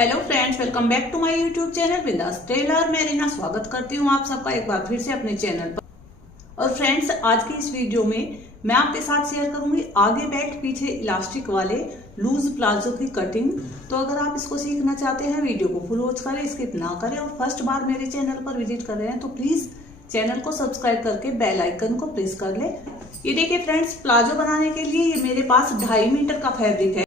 Hello friends, welcome back to my YouTube channel Bindaas tailor. मैं रीना स्वागत करती हूँ आप सबका एक बार फिर से अपने चैनल पर। और फ्रेंड्स, आज की इस वीडियो में मैं आपके साथ शेयर करूंगी आगे बेल्ट पीछे इलास्टिक वाले लूज प्लाजो की कटिंग। तो अगर आप इसको सीखना चाहते हैं, वीडियो को फुल वॉच करें, स्किप ना करें। और फर्स्ट बार मेरे चैनल पर विजिट कर रहे हैं तो प्लीज चैनल को सब्सक्राइब करके बेल आइकन को प्रेस कर ले। ये देखिए फ्रेंड्स, प्लाजो बनाने के लिए ये मेरे पास 2.5 मीटर का फैब्रिक है।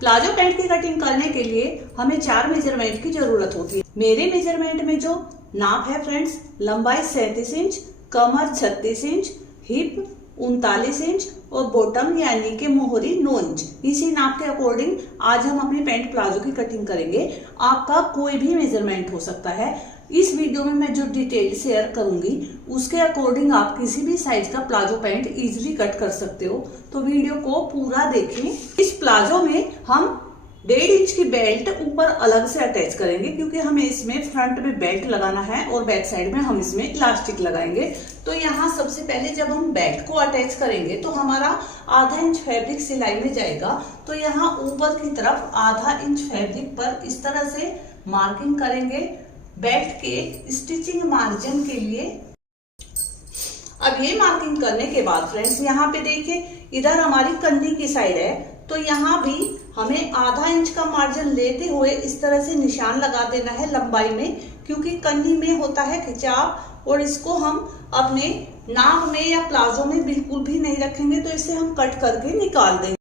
प्लाजो पैंट की कटिंग करने के लिए हमें 4 मेजरमेंट की जरूरत होती है। मेरे मेजरमेंट में जो नाप है फ्रेंड्स, लंबाई 37 इंच, कमर 36 इंच, हिप 39 इंच और बॉटम यानी कि मोहरी 9 इंच। इसी नाप के अकॉर्डिंग आज हम अपनी पैंट प्लाजो की कटिंग करेंगे। आपका कोई भी मेजरमेंट हो सकता है। इस वीडियो में मैं जो डिटेल शेयर करूंगी उसके अकॉर्डिंग आप किसी भी साइज का प्लाजो पैंट इजीली कट कर सकते हो। तो वीडियो को पूरा देखें। इस प्लाजो में हम 1.5 इंच की बेल्ट ऊपर अलग से अटैच करेंगे, क्योंकि हमें इसमें फ्रंट में बेल्ट लगाना है और बैक साइड में हम इसमें इलास्टिक लगाएंगे। तो यहाँ सबसे पहले जब हम बेल्ट को अटैच करेंगे तो हमारा आधा इंच फैब्रिक सिलाई में जाएगा। तो यहाँ ऊपर की तरफ आधा इंच फैब्रिक पर इस तरह से मार्किंग करेंगे बेल्ट के स्टिचिंग मार्जिन के लिए। अब ये मार्किंग करने के बाद फ्रेंड्स, यहाँ पे देखिए इधर हमारी कंधी की साइड है, तो यहाँ भी हमें आधा इंच का मार्जिन लेते हुए इस तरह से निशान लगा देना है लंबाई में, क्योंकि कंधी में होता है खिंचाव और इसको हम अपने नाप में या प्लाजो में बिल्कुल भी नहीं रखेंगे, तो इसे हम कट करके निकाल देंगे।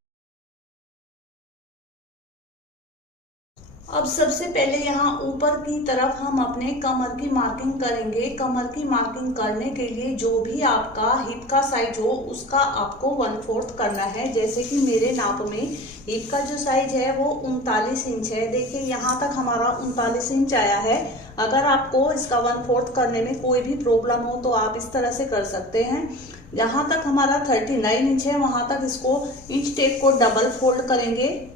अब सबसे पहले यहाँ ऊपर की तरफ हम अपने कमर की मार्किंग करेंगे। कमर की मार्किंग करने के लिए जो भी आपका हिप का साइज हो उसका आपको 1/4 करना है। जैसे कि मेरे नाप में हिप का जो साइज है वो 39 इंच है। देखिए यहाँ तक हमारा 39 इंच आया है। अगर आपको इसका 1/4 करने में कोई भी प्रॉब्लम हो तो आप इस तरह से कर सकते हैं। जहां तक हमारा 39 इंच है वहां तक इसको इंच टेप को डबल फोल्ड करेंगे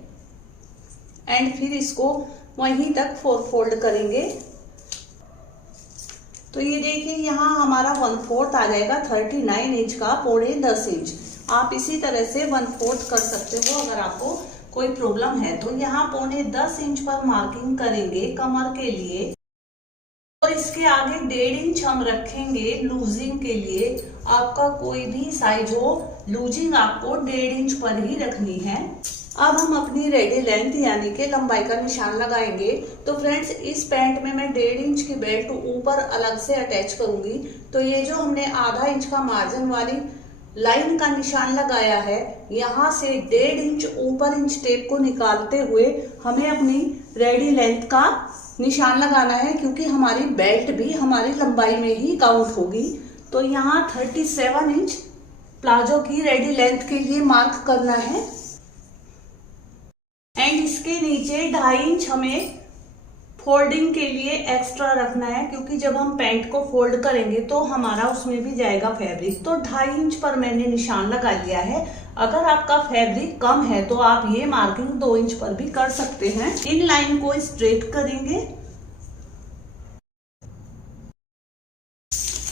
एंड फिर इसको वहीं तक 4 फोल्ड करेंगे। तो ये देखिए यहाँ हमारा 1/4 आ जाएगा 39 इंच का 10.25 इंच। आप इसी तरह से 1/4 कर सकते हो अगर आपको कोई प्रॉब्लम है तो। यहाँ 10.25 इंच पर मार्किंग करेंगे कमर के लिए और इसके आगे 1.5 इंच हम रखेंगे लूजिंग के लिए। आपका कोई भी साइज हो, लूजिंग आपको 1.5 इंच पर ही रखनी है। अब हम अपनी रेडी लेंथ यानी कि लंबाई का निशान लगाएंगे। तो फ्रेंड्स, इस पैंट में मैं 1.5 इंच की बेल्ट ऊपर अलग से अटैच करूंगी। तो ये जो हमने आधा इंच का मार्जिन वाली लाइन का निशान लगाया है, यहाँ से 1.5 इंच ऊपर इंच टेप को निकालते हुए हमें अपनी रेडी लेंथ का निशान लगाना है, क्योंकि हमारी बेल्ट भी हमारी लंबाई में ही काउंट होगी। तो यहाँ 37 इंच प्लाजो की रेडी लेंथ के लिए मार्क करना है एंड इसके नीचे 2.5 इंच हमें फोल्डिंग के लिए एक्स्ट्रा रखना है, क्योंकि जब हम पैंट को फोल्ड करेंगे तो हमारा उसमें भी जाएगा फैब्रिक। तो 2.5 इंच पर मैंने निशान लगा लिया है। अगर आपका फैब्रिक कम है तो आप ये मार्किंग 2 इंच पर भी कर सकते हैं। इन लाइन को स्ट्रेट करेंगे।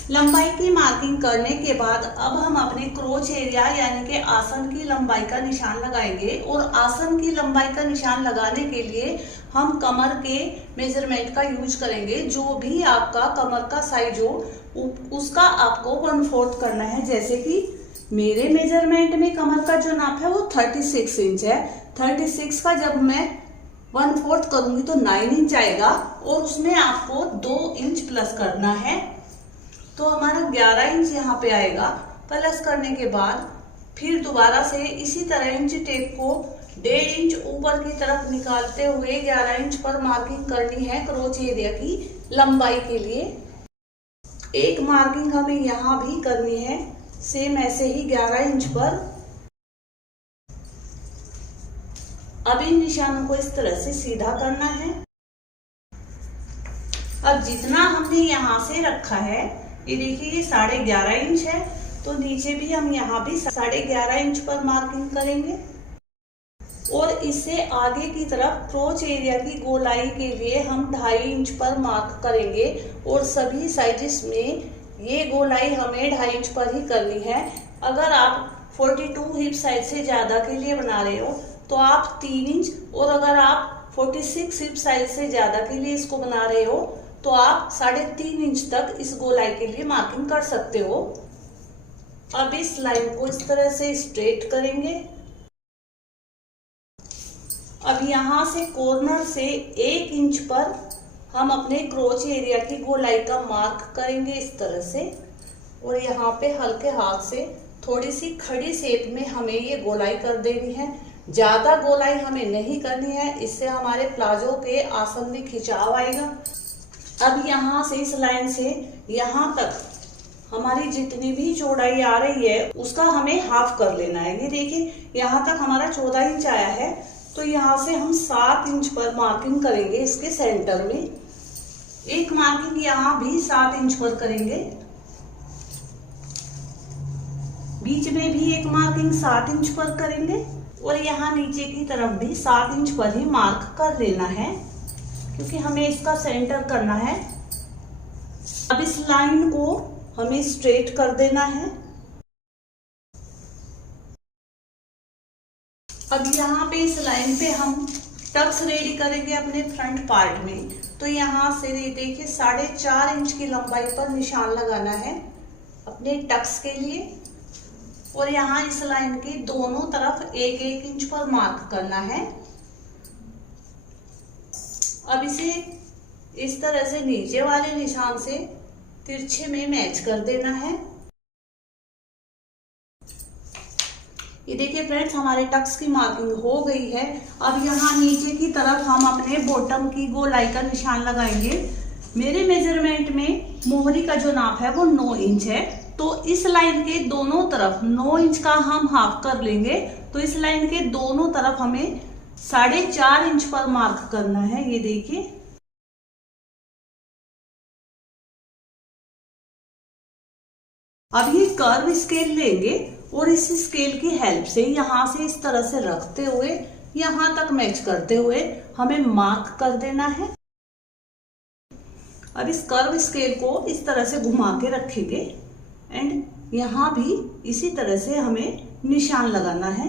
लंबाई की मार्किंग करने के बाद अब हम अपने क्रोच एरिया यानी कि आसन की लंबाई का निशान लगाएंगे। और आसन की लंबाई का निशान लगाने के लिए हम कमर के मेजरमेंट का यूज करेंगे। जो भी आपका कमर का साइज हो उसका आपको 1/4 करना है। जैसे कि मेरे मेजरमेंट में कमर का जो नाप है वो 36 इंच है। 36 का जब मैं 1/4 करूंगी तो 9 इंच आएगा और उसमें आपको 2 इंच प्लस करना है। तो हमारा 11 इंच यहाँ पे आएगा। प्लस करने के बाद फिर दोबारा से इसी तरह इंच टेप को 1.5 इंच ऊपर की तरफ निकालते हुए 11 इंच पर मार्किंग करनी है क्रोच एरिया की लंबाई के लिए। एक मार्किंग हमें यहाँ भी करनी है सेम ऐसे ही 11 इंच पर। अब इन निशानों को इस तरह से सीधा करना है। अब जितना हमने यहाँ से रखा है, ये देखिए ये 11.5 इंच है, तो नीचे भी हम यहाँ भी 11.5 इंच पर मार्किंग करेंगे। और इससे आगे की तरफ क्रोच एरिया की गोलाई के लिए हम 2.5 इंच पर मार्क करेंगे। और सभी साइजेस में ये गोलाई हमें 2.5 इंच पर ही करनी है। अगर आप 42 हिप साइज से ज्यादा के लिए बना रहे हो तो आप 3 इंच, और अगर आप 46 हिप साइज से ज्यादा के लिए इसको बना रहे हो तो आप 3.5 इंच तक इस गोलाई के लिए मार्किंग कर सकते हो। अब इस लाइन को इस तरह से स्ट्रेट करेंगे। अब यहाँ से कॉर्नर से 1 इंच पर हम अपने क्रोच एरिया की गोलाई का मार्क करेंगे इस तरह से, और यहाँ पे हल्के हाथ से थोड़ी सी खड़ी शेप में हमें ये गोलाई कर देनी है। ज्यादा गोलाई हमें नहीं करनी है, इससे हमारे प्लाजो के आसन में खिंचाव आएगा। अब यहाँ से इस लाइन से यहाँ तक हमारी जितनी भी चौड़ाई आ रही है उसका हमें हाफ कर लेना है। ये देखिए यहाँ तक हमारा 14 इंच आया है, तो यहाँ से हम 7 इंच पर मार्किंग करेंगे इसके सेंटर में। एक मार्किंग यहाँ भी 7 इंच पर करेंगे, बीच में भी एक मार्किंग 7 इंच पर करेंगे, और यहाँ नीचे की तरफ भी 7 इंच पर ही मार्क कर लेना है, क्योंकि हमें इसका सेंटर करना है। अब इस लाइन को हमें स्ट्रेट कर देना है। अब यहाँ पे इस लाइन पे हम टक्स रेडी करेंगे अपने फ्रंट पार्ट में। तो यहाँ से देखिए 4.5 इंच की लंबाई पर निशान लगाना है अपने टक्स के लिए, और यहाँ इस लाइन के दोनों तरफ 1-1 इंच पर मार्क करना है। अब इसे इस तरह से नीचे वाले निशान से तिरछे में मैच कर देना है। ये देखिए फ्रेंड्स, हमारे टक्स की मार्किंग हो गई है। अब यहाँ नीचे की तरफ हम अपने बॉटम की गोलाई का निशान लगाएंगे। मेरे मेजरमेंट में मोहरी का जो नाप है वो 9 इंच है, तो इस लाइन के दोनों तरफ 9 इंच का हम हाफ कर लेंगे। तो इस लाइन के दोनों तरफ हमें 4.5 इंच पर मार्क करना है। ये देखिए, अब ये कर्व स्केल लेंगे और इस स्केल की हेल्प से यहाँ से इस तरह से रखते हुए यहाँ तक मैच करते हुए हमें मार्क कर देना है। अब इस कर्व स्केल को इस तरह से घुमा के रखेंगे एंड यहाँ भी इसी तरह से हमें निशान लगाना है।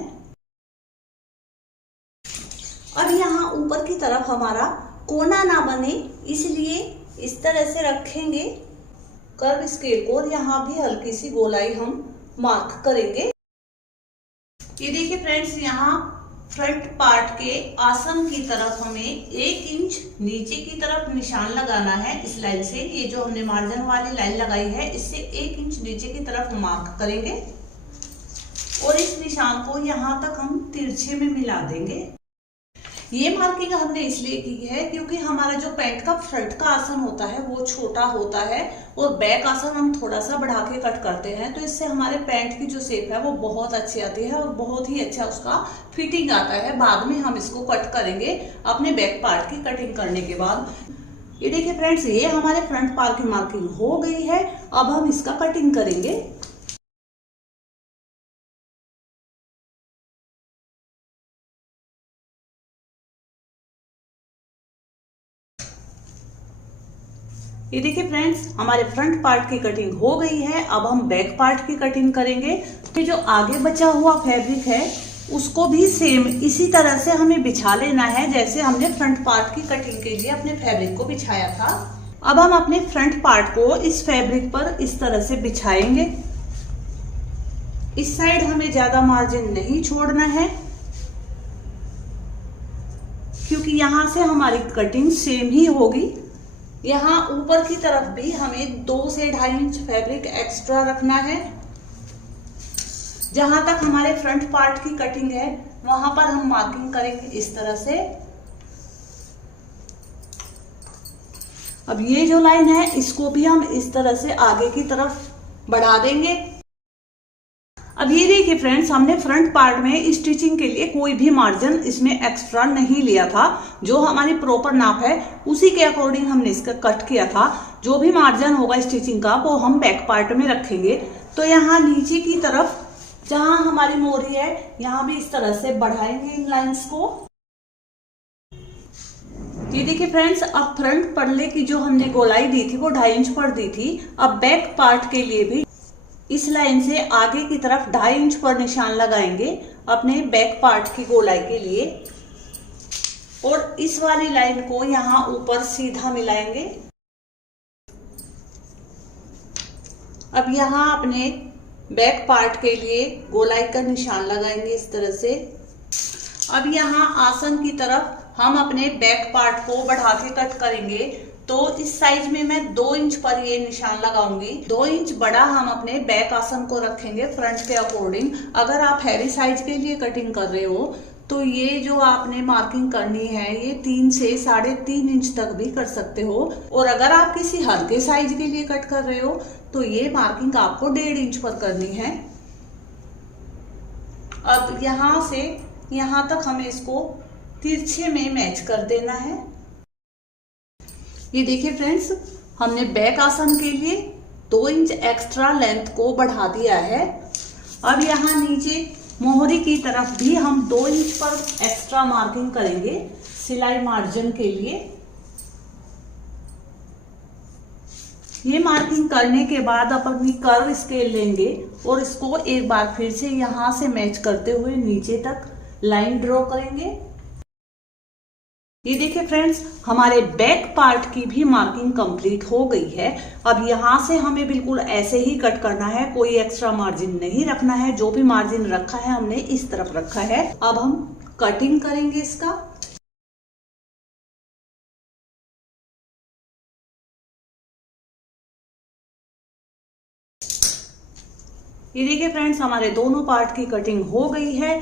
अब यहाँ ऊपर की तरफ हमारा कोना ना बने इसलिए इस तरह से रखेंगे कर्व स्केल को, और यहाँ भी हल्की सी गोलाई हम मार्क करेंगे। ये देखिए फ्रेंड्स, यहाँ फ्रंट पार्ट के आसन की तरफ हमें 1 इंच नीचे की तरफ निशान लगाना है। इस लाइन से, ये जो हमने मार्जिन वाली लाइन लगाई है, इससे 1 इंच नीचे की तरफ मार्क करेंगे और इस निशान को यहाँ तक हम तिरछे में मिला देंगे। ये मार्किंग हमने इसलिए की है क्योंकि हमारा जो पैंट का फ्रंट का आसन होता है वो छोटा होता है और बैक आसन हम थोड़ा सा बढ़ा के कट करते हैं, तो इससे हमारे पैंट की जो शेप है वो बहुत अच्छी आती है और बहुत ही अच्छा उसका फिटिंग आता है। बाद में हम इसको कट करेंगे अपने बैक पार्ट की कटिंग करने के बाद। ये देखिए फ्रेंड्स, ये हमारे फ्रंट पार्ट की मार्किंग हो गई है। अब हम इसका कटिंग करेंगे। ये देखिए फ्रेंड्स, हमारे फ्रंट पार्ट की कटिंग हो गई है। अब हम बैक पार्ट की कटिंग करेंगे। तो जो आगे बचा हुआ फैब्रिक है उसको भी सेम इसी तरह से हमें बिछा लेना है जैसे हमने फ्रंट पार्ट की कटिंग के लिए अपने फैब्रिक को बिछाया था। अब हम अपने फ्रंट पार्ट को इस फैब्रिक पर इस तरह से बिछाएंगे। इस साइड हमें ज्यादा मार्जिन नहीं छोड़ना है क्योंकि यहां से हमारी कटिंग सेम ही होगी। यहाँ ऊपर की तरफ भी हमें 2 से 2.5 इंच फैब्रिक एक्स्ट्रा रखना है। जहां तक हमारे फ्रंट पार्ट की कटिंग है वहां पर हम मार्किंग करेंगे इस तरह से। अब ये जो लाइन है इसको भी हम इस तरह से आगे की तरफ बढ़ा देंगे। अब ये देखिए फ्रेंड्स, हमने फ्रंट पार्ट में स्टिचिंग के लिए कोई भी मार्जिन इसमें एक्स्ट्रा नहीं लिया था। जो हमारी प्रॉपर नाप है उसी के अकॉर्डिंग हमने इसका कट किया था। जो भी मार्जिन होगा स्टिचिंग का वो हम बैक पार्ट में रखेंगे। तो यहाँ नीचे की तरफ जहां हमारी मोरी है यहाँ भी इस तरह से बढ़ाएंगे इन लाइंस को। ये देखिए फ्रेंड्स, अब फ्रंट पल्ले की जो हमने गोलाई दी थी वो 2.5 इंच पर दी थी। अब बैक पार्ट के लिए भी इस लाइन से आगे की तरफ 2.5 इंच पर निशान लगाएंगे अपने बैक पार्ट की गोलाई के लिए। और इस वाली लाइन को यहाँ ऊपर सीधा मिलाएंगे। अब यहाँ अपने बैक पार्ट के लिए गोलाई का निशान लगाएंगे इस तरह से। अब यहाँ आसन की तरफ हम अपने बैक पार्ट को बढ़ा के कट करेंगे। तो इस साइज में मैं 2 इंच पर ये निशान लगाऊंगी। 2 इंच बड़ा हम अपने बैक आसन को रखेंगे फ्रंट के अकॉर्डिंग। अगर आप हैवी साइज के लिए कटिंग कर रहे हो तो ये जो आपने मार्किंग करनी है ये 3 से 3.5 इंच तक भी कर सकते हो। और अगर आप किसी हल्के साइज के लिए कट कर रहे हो तो ये मार्किंग आपको 1.5 इंच पर करनी है। अब यहाँ से यहाँ तक हमें इसको तिरछे में मैच कर देना है। ये देखिए फ्रेंड्स, हमने बैक आसन के लिए 2 इंच एक्स्ट्रा लेंथ को बढ़ा दिया है। अब यहाँ नीचे मोहरी की तरफ भी हम 2 इंच पर एक्स्ट्रा मार्किंग करेंगे सिलाई मार्जिन के लिए। ये मार्किंग करने के बाद अपनी कर्व स्केल लेंगे और इसको एक बार फिर से यहाँ से मैच करते हुए नीचे तक लाइन ड्रॉ करेंगे। ये देखिए फ्रेंड्स, हमारे बैक पार्ट की भी मार्किंग कंप्लीट हो गई है। अब यहाँ से हमें बिल्कुल ऐसे ही कट करना है, कोई एक्स्ट्रा मार्जिन नहीं रखना है। जो भी मार्जिन रखा है हमने इस तरफ रखा है। अब हम कटिंग करेंगे इसका। ये देखिए फ्रेंड्स, हमारे दोनों पार्ट की कटिंग हो गई है।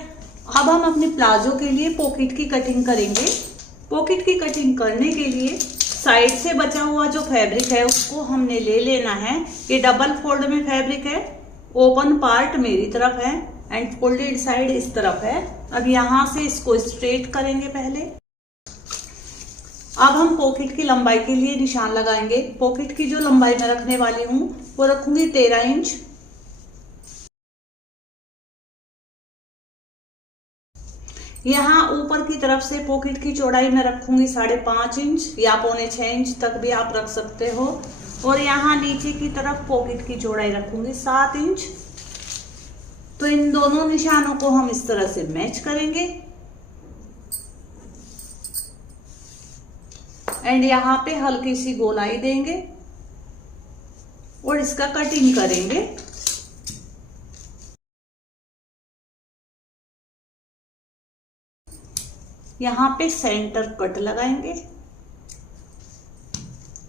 अब हम अपने प्लाजो के लिए पॉकेट की कटिंग करेंगे। पॉकेट की कटिंग करने के लिए साइड से बचा हुआ जो फैब्रिक है उसको हमने ले लेना है। ये डबल फोल्ड में फैब्रिक है। ओपन पार्ट मेरी तरफ है एंड फोल्डेड साइड इस तरफ है। अब यहाँ से इसको स्ट्रेट करेंगे पहले। अब हम पॉकेट की लंबाई के लिए निशान लगाएंगे। पॉकेट की जो लंबाई मैं रखने वाली हूँ वो रखूंगी 13 इंच। यहाँ ऊपर की तरफ से पॉकेट की चौड़ाई में रखूंगी 5.5 इंच या 5.25 इंच तक भी आप रख सकते हो। और यहाँ नीचे की तरफ पॉकेट की चौड़ाई रखूंगी 7 इंच। तो इन दोनों निशानों को हम इस तरह से मैच करेंगे एंड यहाँ पे हल्की सी गोलाई देंगे और इसका कटिंग करेंगे। यहाँ पे सेंटर कट लगाएंगे।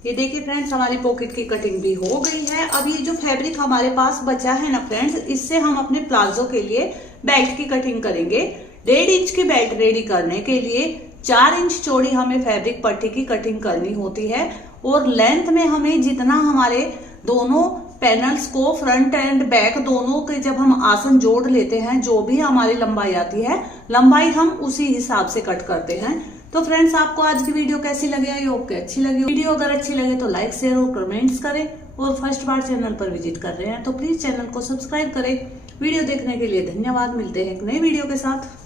ये देखिए फ्रेंड्स, हमारी पॉकेट की कटिंग भी हो गई है। अब ये जो फैब्रिक हमारे पास बचा है ना फ्रेंड्स, इससे हम अपने प्लाजो के लिए बेल्ट की कटिंग करेंगे। 1.5 इंच की बेल्ट रेडी करने के लिए 4 इंच चौड़ी हमें फैब्रिक पट्टी की कटिंग करनी होती है। और लेंथ में हमें जितना हमारे दोनों पैनल्स को फ्रंट एंड बैक दोनों के जब हम आसन जोड़ लेते हैं, जो भी हमारी लंबाई आती है, लंबाई हम उसी हिसाब से कट करते हैं। तो फ्रेंड्स, आपको आज की वीडियो कैसी लगी? आई होप कि अच्छी लगी। वीडियो अगर अच्छी लगे तो लाइक शेयर और कमेंट्स करें। और फर्स्ट बार चैनल पर विजिट कर रहे हैं तो प्लीज चैनल को सब्सक्राइब करें। वीडियो देखने के लिए धन्यवाद। मिलते हैं एक नई वीडियो के साथ।